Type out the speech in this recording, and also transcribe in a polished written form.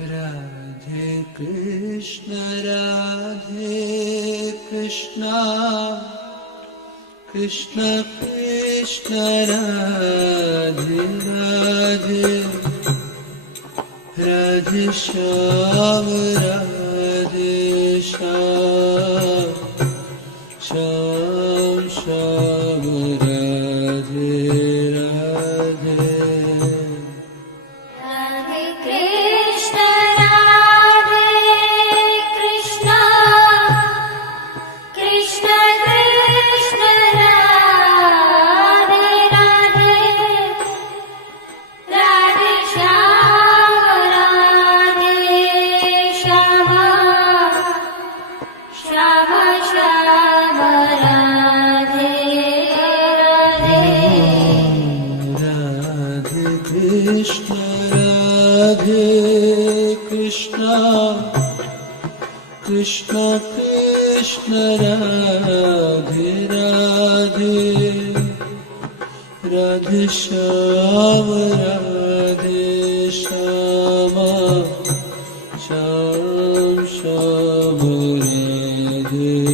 Radhe Krishna Krishna Krishna Radhe Radhe Radhe Shyam Shyam Shyam Radhe Radhe Radhe Krishna Krishna Krishna Radhe Radhe Radhe Shyam Shyam Shyam Radhe Radhe Radhe Krishna Krishna Krishna Radhe Radhe Radhe Shyam Shyam Shyam Radhe